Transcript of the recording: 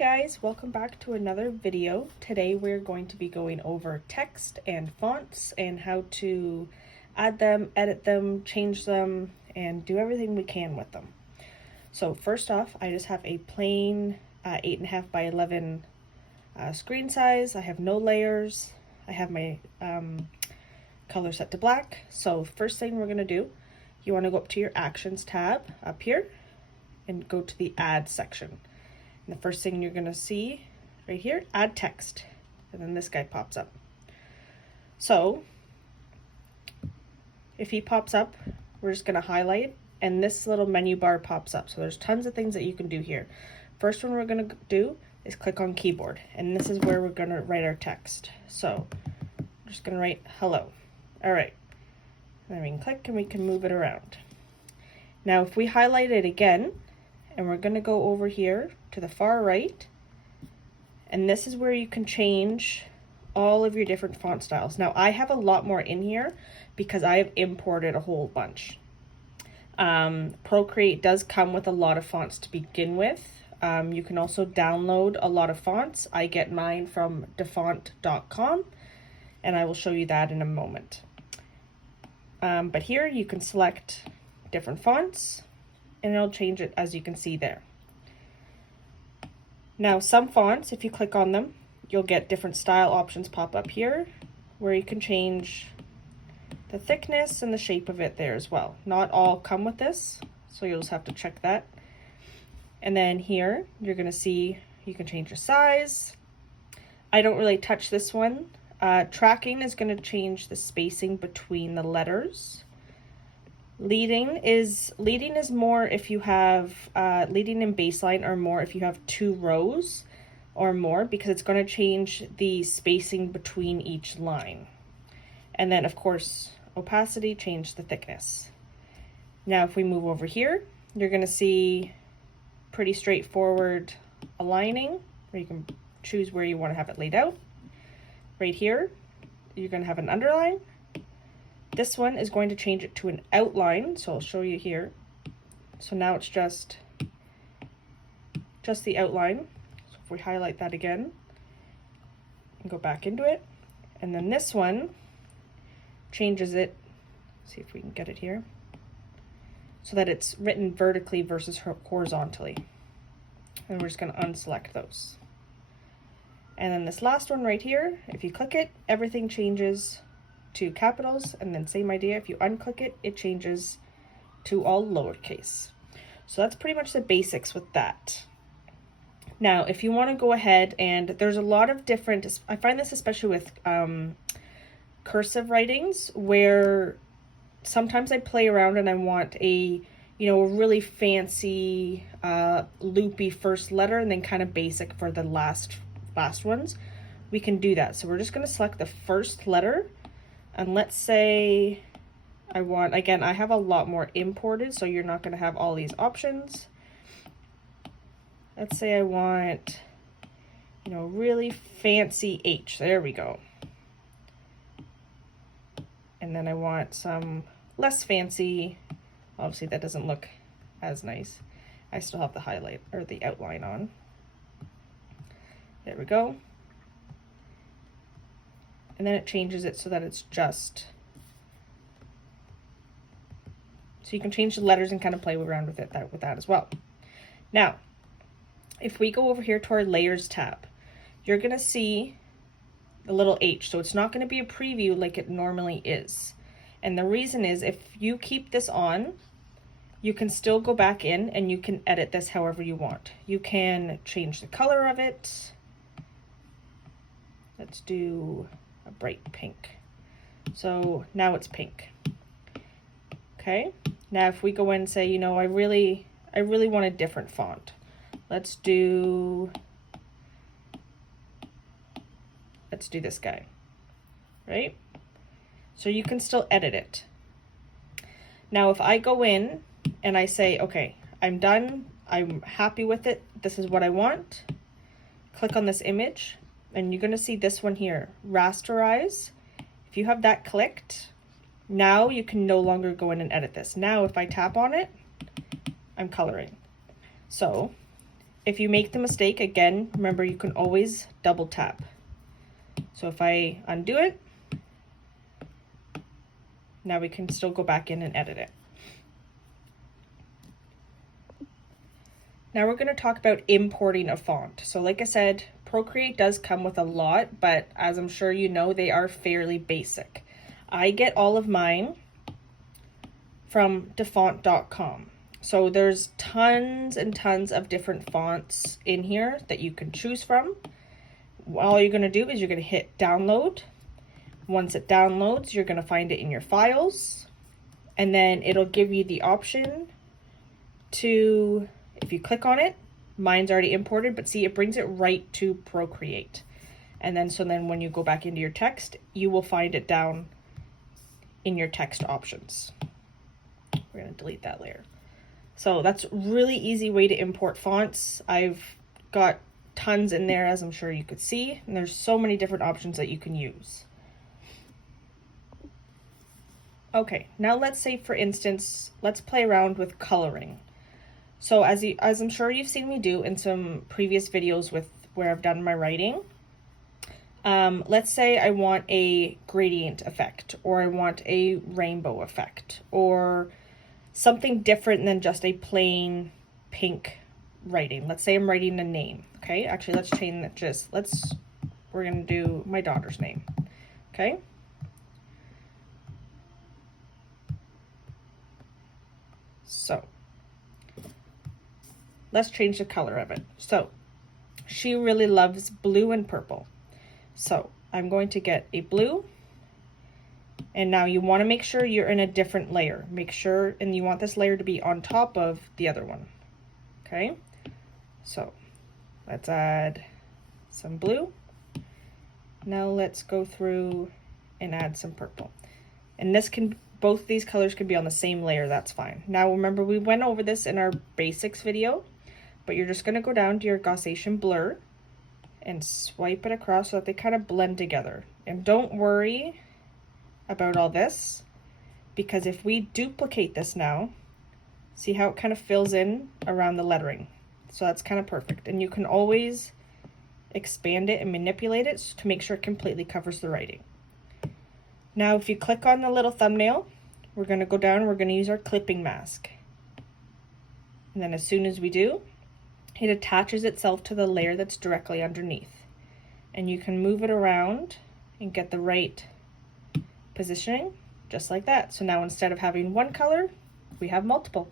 guys, welcome back to another video. Today we're going to be going over text and fonts and how to add them, edit them, change them, and do everything we can with them. So first off, I just have a plain 8.5 by 11 screen size. I have no layers. I have my color set to black. So first thing we're going to do, you want to go up to your Actions tab up here and go to the Add section. And the first thing you're going to see right here, add text, and then this guy pops up. So if he pops up, we're just going to highlight, and this little menu bar pops up. So there's tons of things that you can do here. First one we're going to do is click on keyboard, and this is where we're going to write our text. So I'm just going to write hello. All right, and then we can click and we can move it around. Now if we highlight it again, and we're going to go over here to the far right, and this is where you can change all of your different font styles. Now I have a lot more in here because I have imported a whole bunch. Procreate does come with a lot of fonts to begin with. You can also download a lot of fonts. I get mine from defont.com, and I will show you that in a moment. But here you can select different fonts, and it'll change it as you can see there. Now some fonts, if you click on them, you'll get different style options pop up here where you can change the thickness and the shape of it there as well. Not all come with this, so you'll just have to check that. And then here you're going to see you can change your size. I don't really touch this one. Tracking is going to change the spacing between the letters. Leading is more if you have leading and baseline or more if you have 2 rows or more, because it's going to change the spacing between each line. And then of course opacity, change the thickness. Now if we move over here, you're going to see pretty straightforward aligning, where you can choose where you want to have it laid out. Right here you're going to have an underline. This one is going to change it to an outline, so I'll show you here. So now it's just the outline. So if we highlight that again and go back into it, and then this one changes it, see if we can get it here, so that it's written vertically versus horizontally. And we're just going to unselect those. And then this last one right here, if you click it, everything changes to capitals, and then same idea, if you unclick it, it changes to all lowercase. So that's pretty much the basics with that. Now if you want to go ahead, and there's a lot of different, I find this especially with cursive writings, where sometimes I play around and I want a really fancy loopy first letter and then kind of basic for the last ones. We can do that. So we're just going to select the first letter. And let's say I want, again, I have a lot more imported, so you're not going to have all these options. Let's say I want, really fancy H. There we go. And then I want some less fancy. Obviously that doesn't look as nice. I still have the highlight or the outline on. There we go. And then it changes it so that it's just, so you can change the letters and kind of play around with that as well. Now, if we go over here to our layers tab, you're going to see the little H. So it's not going to be a preview like it normally is. And the reason is, if you keep this on, you can still go back in and you can edit this however you want. You can change the color of it. Let's do a bright pink. So now it's pink. Okay, now if we go in and say, I really want a different font. Let's do this guy, right? So you can still edit it. Now if I go in and I say, okay, I'm done, I'm happy with it, this is what I want, click on this image, and you're going to see this one here, rasterize. If you have that clicked, now you can no longer go in and edit this. Now if I tap on it, I'm coloring. So if you make the mistake, again, remember you can always double tap. So if I undo it, now we can still go back in and edit it. Now we're going to talk about importing a font. So like I said, Procreate does come with a lot, but as I'm sure you know, they are fairly basic. I get all of mine from defont.com. So there's tons and tons of different fonts in here that you can choose from. All you're going to do is you're going to hit download. Once it downloads, you're going to find it in your files, and then it'll give you the option to, if you click on it, mine's already imported, but see, it brings it right to Procreate. And then, so then when you go back into your text, you will find it down in your text options. We're going to delete that layer. So that's a really easy way to import fonts. I've got tons in there, as I'm sure you could see, and there's so many different options that you can use. Okay, now let's say, for instance, let's play around with coloring. So as I'm sure you've seen me do in some previous videos with where I've done my writing, let's say I want a gradient effect, or I want a rainbow effect, or something different than just a plain pink writing. Let's say I'm writing a name. Okay, actually let's change that. We're gonna do my daughter's name. Okay. So let's change the color of it. So she really loves blue and purple. So I'm going to get a blue, and now you want to make sure you're in a different layer. Make sure, and you want this layer to be on top of the other one. Okay, so let's add some blue. Now let's go through and add some purple. And both these colors can be on the same layer, that's fine. Now remember, we went over this in our basics video, but you're just gonna go down to your Gaussian blur and swipe it across so that they kind of blend together. And don't worry about all this, because if we duplicate this now, see how it kind of fills in around the lettering. So that's kind of perfect. And you can always expand it and manipulate it to make sure it completely covers the writing. Now, if you click on the little thumbnail, we're going to go down and we're going to use our clipping mask. And then as soon as we do, it attaches itself to the layer that's directly underneath. And you can move it around and get the right positioning, just like that. So now instead of having one color, we have multiple.